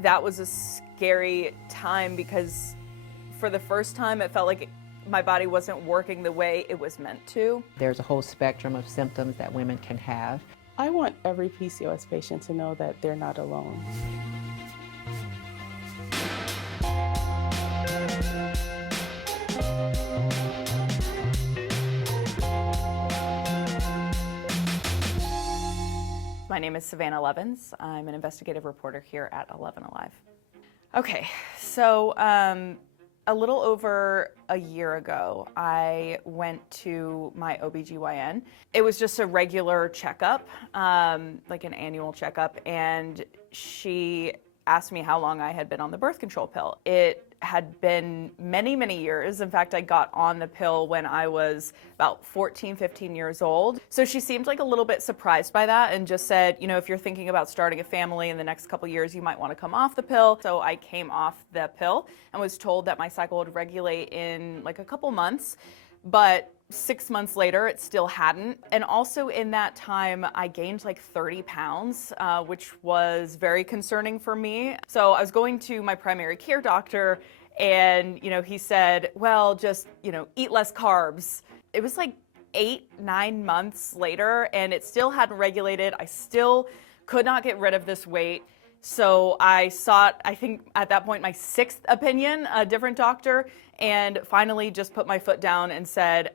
That was a scary time because for the first time it felt like my body wasn't working the way it was meant to. There's a whole spectrum of symptoms that women can have. I want every PCOS patient to know that they're not alone. My name is Savannah Levens. I'm an investigative reporter here at 11 Alive. Okay, so a little over a year ago, I went to my OBGYN. It was just a regular checkup, like an annual checkup, and she asked me how long I had been on the birth control pill. It had been many, many years. In fact, I got on the pill when I was about 14, 15 years old. So she seemed like a little bit surprised by that and just said, you know, if you're thinking about starting a family in the next couple years, you might want to come off the pill. So I came off the pill and was told that my cycle would regulate in like a couple months, but 6 months later, it still hadn't. And also in that time, I gained like 30 pounds, which was very concerning for me. So I was going to my primary care doctor and, you know, he said, well, just, you know, eat less carbs. It was like 8-9 months later and it still hadn't regulated. I still could not get rid of this weight. So I sought, I think at that point, my 6th opinion, a different doctor, and finally just put my foot down and said,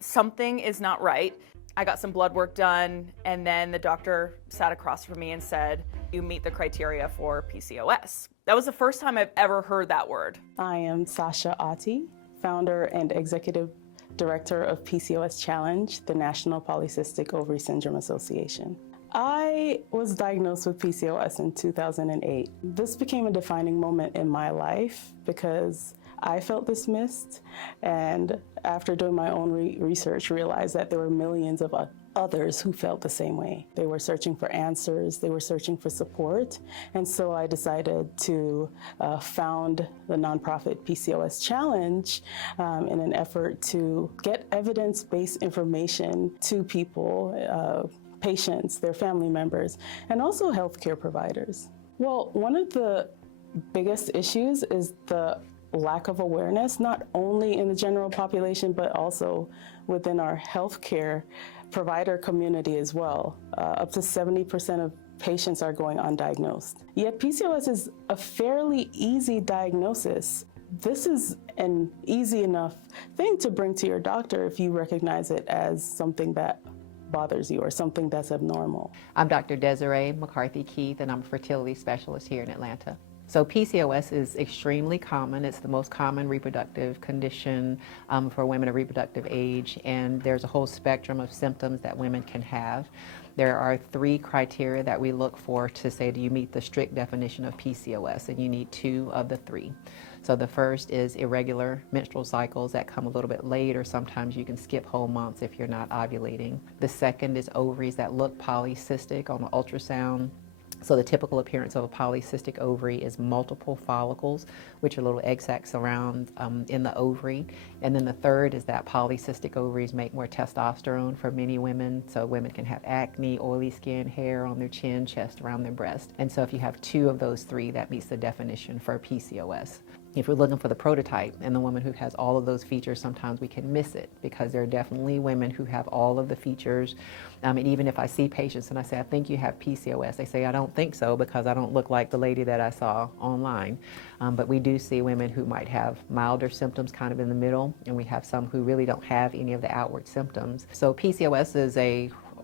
something is not right. I got some blood work done, and then the doctor sat across from me and said, you meet the criteria for PCOS. That was the first time I've ever heard that word. I am Sasha Ati, founder and executive director of PCOS Challenge, the National Polycystic Ovary Syndrome Association. I was diagnosed with PCOS in 2008. This became a defining moment in my life because I felt dismissed, and after doing my own research, realized that there were millions of others who felt the same way. They were searching for answers, they were searching for support, and so I decided to found the nonprofit PCOS Challenge in an effort to get evidence-based information to people, patients, their family members, and also healthcare providers. Well, one of the biggest issues is the lack of awareness, not only in the general population, but also within our healthcare provider community as well. Up to 70% of patients are going undiagnosed. Yet PCOS is a fairly easy diagnosis. This is an easy enough thing to bring to your doctor if you recognize it as something that bothers you or something that's abnormal. I'm Dr. Desiree McCarthy-Keith, and I'm a fertility specialist here in Atlanta. So PCOS is extremely common. It's the most common reproductive condition for women of reproductive age, and there's a whole spectrum of symptoms that women can have. There are 3 criteria that we look for to say, do you meet the strict definition of PCOS? And you need 2 of the 3. So the first is irregular menstrual cycles that come a little bit late, or sometimes you can skip whole months if you're not ovulating. The second is ovaries that look polycystic on an ultrasound. So the typical appearance of a polycystic ovary is multiple follicles, which are little egg sacs around in the ovary. And then the third is that polycystic ovaries make more testosterone for many women. So women can have acne, oily skin, hair on their chin, chest, around their breast. And so if you have 2 of those 3, that meets the definition for PCOS. If we're looking for the prototype and the woman who has all of those features, sometimes we can miss it because there are definitely women who have all of the features. And even if I see patients and I say, I think you have PCOS, they say, I don't think so because I don't look like the lady that I saw online. But we do see women who might have milder symptoms kind of in the middle, and we have some who really don't have any of the outward symptoms. So PCOS is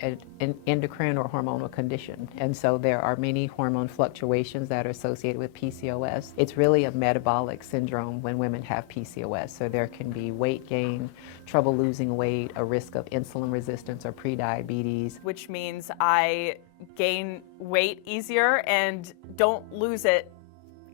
an endocrine or hormonal condition, and so there are many hormone fluctuations that are associated with PCOS. It's really a metabolic syndrome when women have PCOS, so there can be weight gain, trouble losing weight, a risk of insulin resistance or prediabetes. Which means I gain weight easier and don't lose it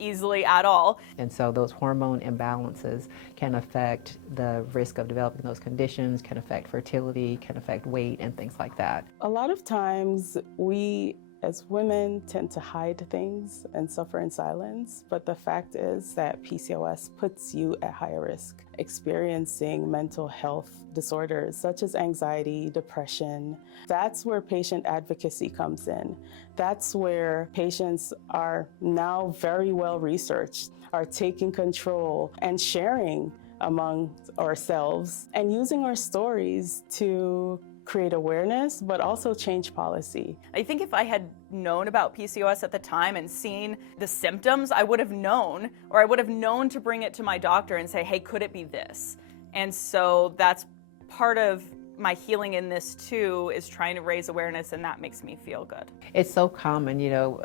easily at all. And so those hormone imbalances can affect the risk of developing those conditions, can affect fertility, can affect weight and things like that. A lot of times we as women tend to hide things and suffer in silence, but the fact is that PCOS puts you at higher risk, experiencing mental health disorders such as anxiety, depression. That's where patient advocacy comes in. That's where patients are now very well researched, are taking control and sharing among ourselves and using our stories to create awareness, but also change policy. I think if I had known about PCOS at the time and seen the symptoms, I would have known, or I would have known to bring it to my doctor and say, hey, could it be this? And so that's part of my healing in this too, is trying to raise awareness, and that makes me feel good. It's so common,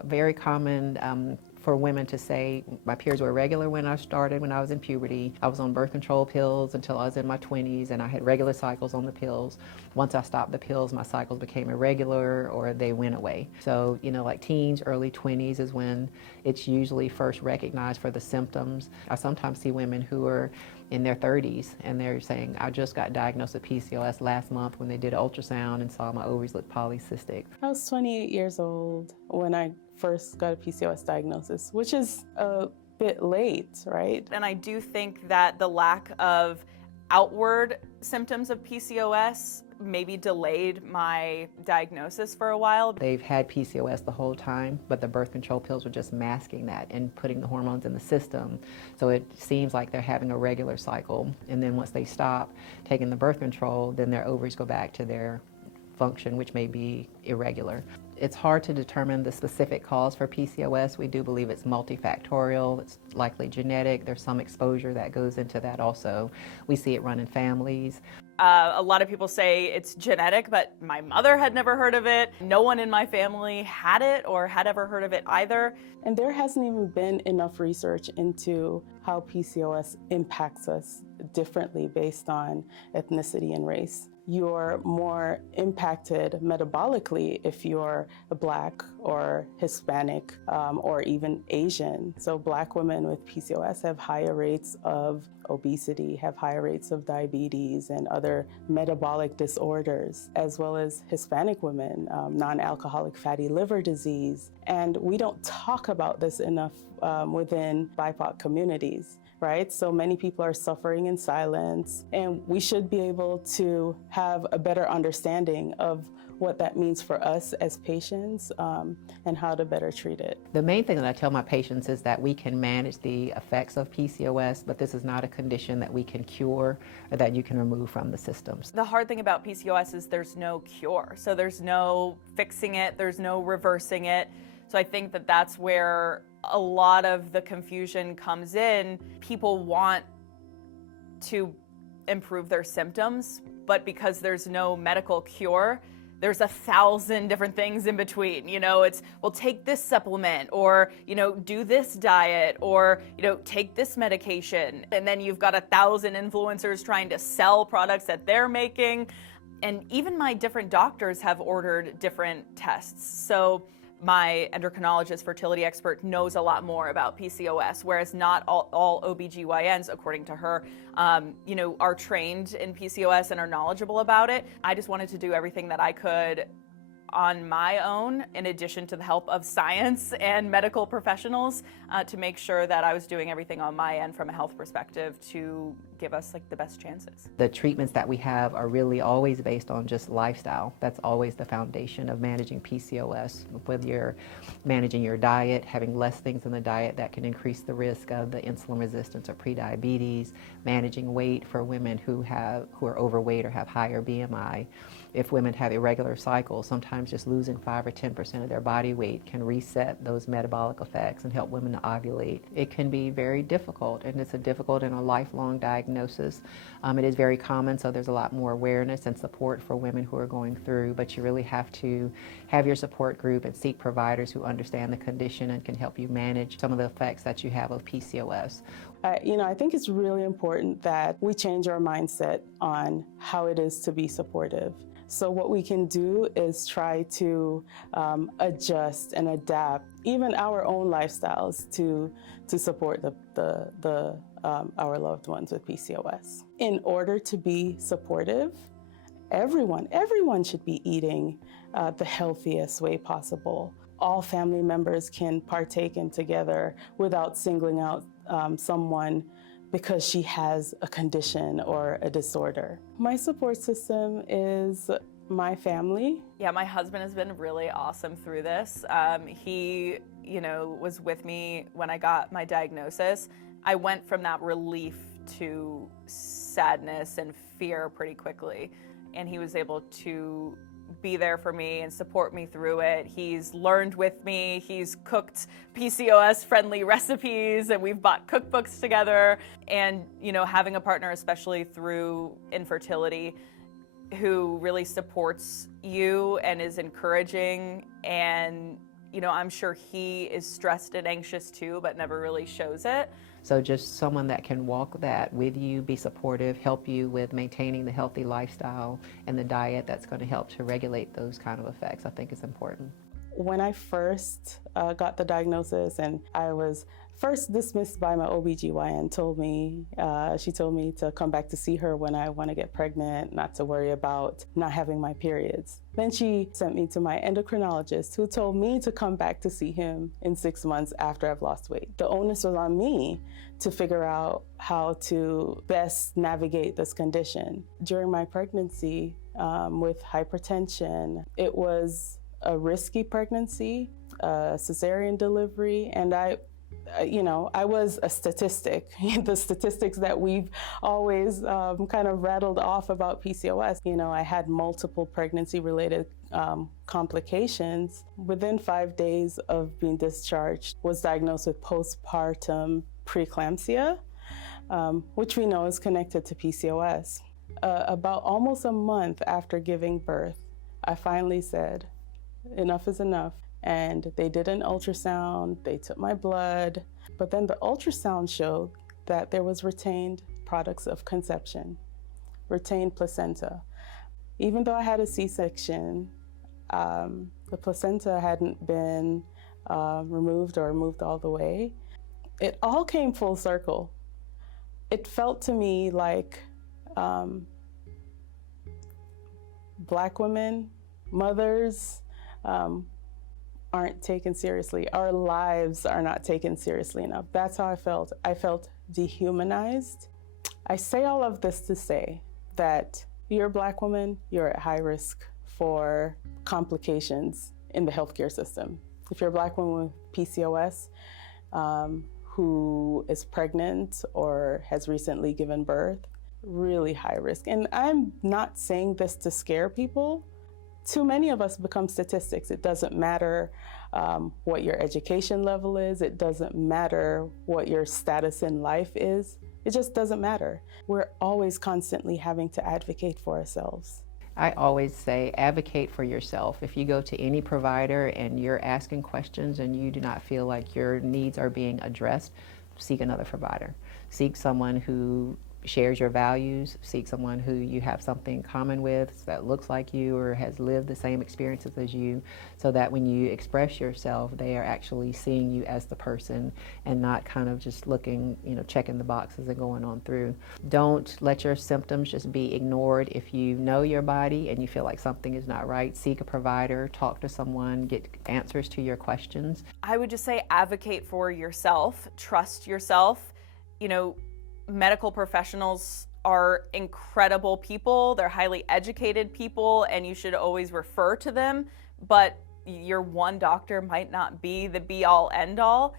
very common for women to say, my periods were regular when I started, when I was in puberty. I was on birth control pills until I was in my 20s, and I had regular cycles on the pills. Once I stopped the pills, my cycles became irregular or they went away. So, like teens, early 20s is when it's usually first recognized for the symptoms. I sometimes see women who are in their 30s and they're saying, I just got diagnosed with PCOS last month when they did an ultrasound and saw my ovaries look polycystic. I was 28 years old when I first got a PCOS diagnosis, which is a bit late, right? And I do think that the lack of outward symptoms of PCOS maybe delayed my diagnosis for a while. They've had PCOS the whole time, but the birth control pills were just masking that and putting the hormones in the system. So it seems like they're having a regular cycle. And then once they stop taking the birth control, then their ovaries go back to their function, which may be irregular. It's hard to determine the specific cause for PCOS. We do believe it's multifactorial. It's likely genetic. There's some exposure that goes into that also. We see it run in families. A lot of people say it's genetic, but my mother had never heard of it. No one in my family had it or had ever heard of it either. And there hasn't even been enough research into how PCOS impacts us differently based on ethnicity and race. You're more impacted metabolically if you're Black or Hispanic or even Asian. So Black women with PCOS have higher rates of obesity, have higher rates of diabetes and other metabolic disorders, as well as Hispanic women, non-alcoholic fatty liver disease. And we don't talk about this enough within BIPOC communities. Right? So many people are suffering in silence, and we should be able to have a better understanding of what that means for us as patients and how to better treat it. The main thing that I tell my patients is that we can manage the effects of PCOS, but this is not a condition that we can cure or that you can remove from the systems. The hard thing about PCOS is there's no cure. So there's no fixing it, there's no reversing it. So I think that that's where a lot of the confusion comes in. People want to improve their symptoms, but because there's no medical cure, there's 1,000 different things in between. It's, well, take this supplement, or, do this diet, or, take this medication. And then you've got 1,000 influencers trying to sell products that they're making. And even my different doctors have ordered different tests. So my endocrinologist, fertility expert, knows a lot more about PCOS, whereas not all OBGYNs, according to her, are trained in PCOS and are knowledgeable about it. I just wanted to do everything that I could on my own, in addition to the help of science and medical professionals, to make sure that I was doing everything on my end from a health perspective to give us the best chances. The treatments that we have are really always based on just lifestyle. That's always the foundation of managing PCOS. Whether you're managing your diet, having less things in the diet that can increase the risk of the insulin resistance or prediabetes, managing weight for women who are overweight or have higher BMI. If women have irregular cycles, sometimes just losing 5 or 10% of their body weight can reset those metabolic effects and help women to ovulate. It can be very difficult, and it's a difficult and a lifelong diagnosis. It is very common, so there's a lot more awareness and support for women who are going through, but you really have to have your support group and seek providers who understand the condition and can help you manage some of the effects that you have of PCOS. I think it's really important that we change our mindset on how it is to be supportive. So what we can do is try to adjust and adapt even our own lifestyles to support our loved ones with PCOS. In order to be supportive, everyone should be eating the healthiest way possible. all family members can partake in together without singling out someone because she has a condition or a disorder. My support system is my family. Yeah, my husband has been really awesome through this. He, was with me when I got my diagnosis. I went from that relief to sadness and fear pretty quickly, and he was able to be there for me and support me through it. He's learned with me. He's cooked PCOS-friendly recipes, and we've bought cookbooks together. And, having a partner, especially through infertility, who really supports you and is encouraging. And, I'm sure he is stressed and anxious too, but never really shows it. So just someone that can walk that with you, be supportive, help you with maintaining the healthy lifestyle and the diet that's going to help to regulate those kind of effects, I think is important. When I first got the diagnosis, and I was first dismissed by my OBGYN, she told me to come back to see her when I want to get pregnant, not to worry about not having my periods. Then she sent me to my endocrinologist, who told me to come back to see him in 6 months after I've lost weight. The onus was on me to figure out how to best navigate this condition. During my pregnancy with hypertension, it was a risky pregnancy, a cesarean delivery, and I was a statistic. The statistics that we've always kind of rattled off about PCOS. I had multiple pregnancy-related complications. Within 5 days of being discharged, was diagnosed with postpartum preeclampsia, which we know is connected to PCOS. About almost a month after giving birth, I finally said, enough is enough. And they did an ultrasound, they took my blood, but then the ultrasound showed that there was retained products of conception, retained placenta. Even though I had a C-section, the placenta hadn't been removed or moved all the way. It all came full circle. It felt to me like Black women, mothers, aren't taken seriously. Our lives are not taken seriously enough. That's how I felt. I felt dehumanized. I say all of this to say that you're a Black woman, you're at high risk for complications in the healthcare system. If you're a Black woman with PCOS who is pregnant or has recently given birth, really high risk. And I'm not saying this to scare people. Too many of us become statistics. It doesn't matter what your education level is. It doesn't matter what your status in life is. It just doesn't matter. We're always constantly having to advocate for ourselves. I always say advocate for yourself. If you go to any provider and you're asking questions and you do not feel like your needs are being addressed, seek another provider. Seek someone who shares your values, seek someone who you have something in common with that looks like you or has lived the same experiences as you, so that when you express yourself, they are actually seeing you as the person and not kind of just looking, checking the boxes and going on through. Don't let your symptoms just be ignored. If you know your body and you feel like something is not right, seek a provider, talk to someone, get answers to your questions. I would just say advocate for yourself, trust yourself. Medical professionals are incredible people. They're highly educated people, and you should always refer to them. But your one doctor might not be the be-all, end-all.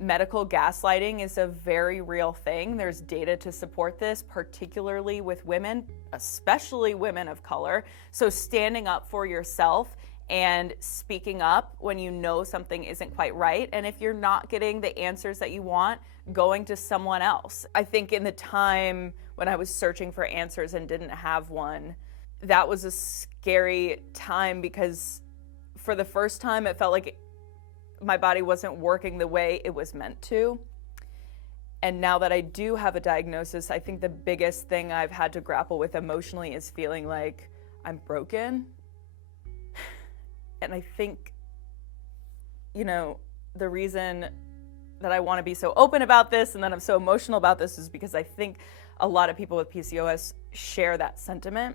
Medical gaslighting is a very real thing. There's data to support this, particularly with women, especially women of color. So standing up for yourself and speaking up when you know something isn't quite right. And if you're not getting the answers that you want, going to someone else. I think in the time when I was searching for answers and didn't have one, that was a scary time, because for the first time it felt like my body wasn't working the way it was meant to. And now that I do have a diagnosis, I think the biggest thing I've had to grapple with emotionally is feeling like I'm broken. And I think, the reason that I want to be so open about this and that I'm so emotional about this is because I think a lot of people with PCOS share that sentiment.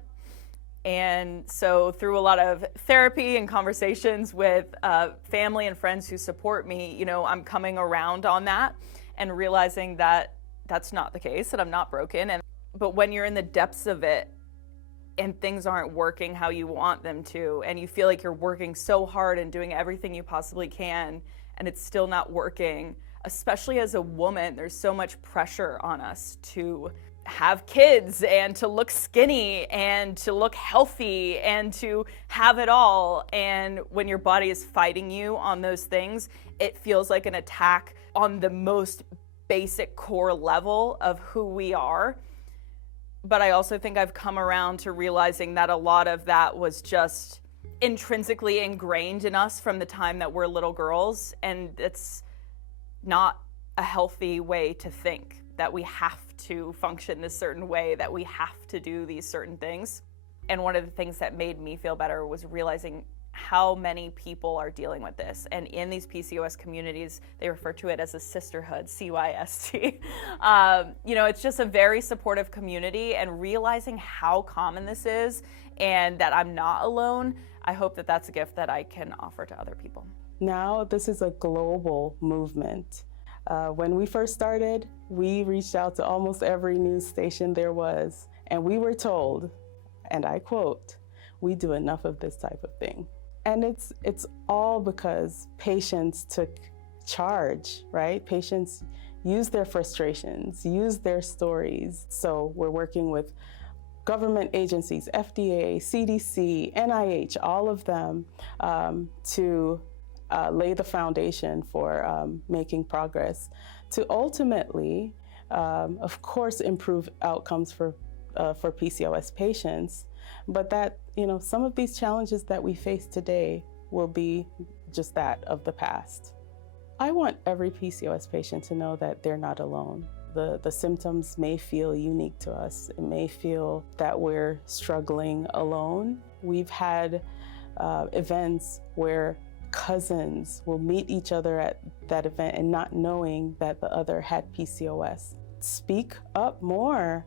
And so through a lot of therapy and conversations with family and friends who support me, I'm coming around on that and realizing that that's not the case, that I'm not broken. But when you're in the depths of it and things aren't working how you want them to, and you feel like you're working so hard and doing everything you possibly can, and it's still not working, especially as a woman, there's so much pressure on us to have kids and to look skinny and to look healthy and to have it all. And when your body is fighting you on those things, it feels like an attack on the most basic core level of who we are. But I also think I've come around to realizing that a lot of that was just intrinsically ingrained in us from the time that we're little girls, and it's not a healthy way to think, that we have to function this certain way, that we have to do these certain things. And one of the things that made me feel better was realizing how many people are dealing with this. And in these PCOS communities, they refer to it as a sisterhood, CYST. It's just a very supportive community, and realizing how common this is and that I'm not alone, I hope that that's a gift that I can offer to other people. Now this is a global movement. When we first started, we reached out to almost every news station there was, and we were told, and I quote, "We do enough of this type of thing." And it's all because patients took charge, right? Patients use their frustrations, use their stories. So we're working with government agencies, FDA, CDC, NIH, all of them, to lay the foundation for making progress to ultimately, of course, improve outcomes for PCOS patients, but that, some of these challenges that we face today will be just that, of the past. I want every PCOS patient to know that they're not alone. The symptoms may feel unique to us. It may feel that we're struggling alone. We've had events where cousins will meet each other at that event and not knowing that the other had PCOS. Speak up more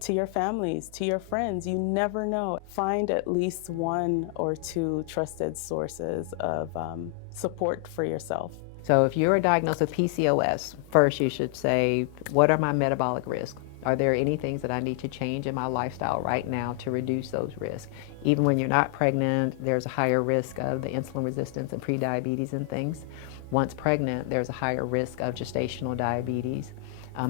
to your families, to your friends. You never know. Find at least one or two trusted sources of support for yourself. So if you're diagnosed with PCOS, first you should say, what are my metabolic risks? Are there any things that I need to change in my lifestyle right now to reduce those risks? Even when you're not pregnant, there's a higher risk of the insulin resistance and prediabetes and things. Once pregnant, there's a higher risk of gestational diabetes.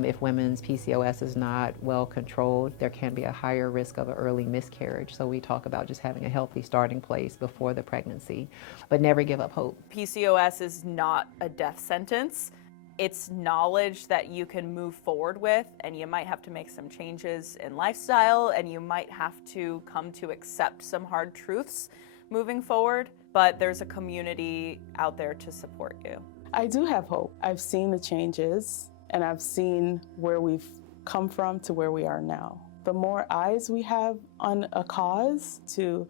If women's PCOS is not well controlled, there can be a higher risk of an early miscarriage. So we talk about just having a healthy starting place before the pregnancy, but never give up hope. PCOS is not a death sentence. It's knowledge that you can move forward with, and you might have to make some changes in lifestyle, and you might have to come to accept some hard truths moving forward, but there's a community out there to support you. I do have hope. I've seen the changes, and I've seen where we've come from to where we are now. The more eyes we have on a cause to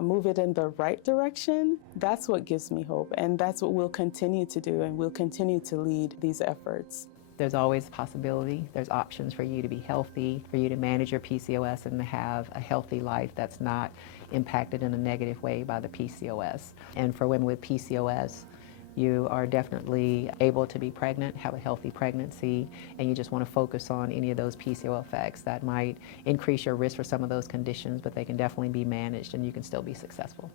move it in the right direction, that's what gives me hope. And that's what we'll continue to do, and we'll continue to lead these efforts. There's always a possibility. There's options for you to be healthy, for you to manage your PCOS and to have a healthy life that's not impacted in a negative way by the PCOS. And for women with PCOS, you are definitely able to be pregnant, have a healthy pregnancy, and you just want to focus on any of those PCOS effects that might increase your risk for some of those conditions, but they can definitely be managed and you can still be successful.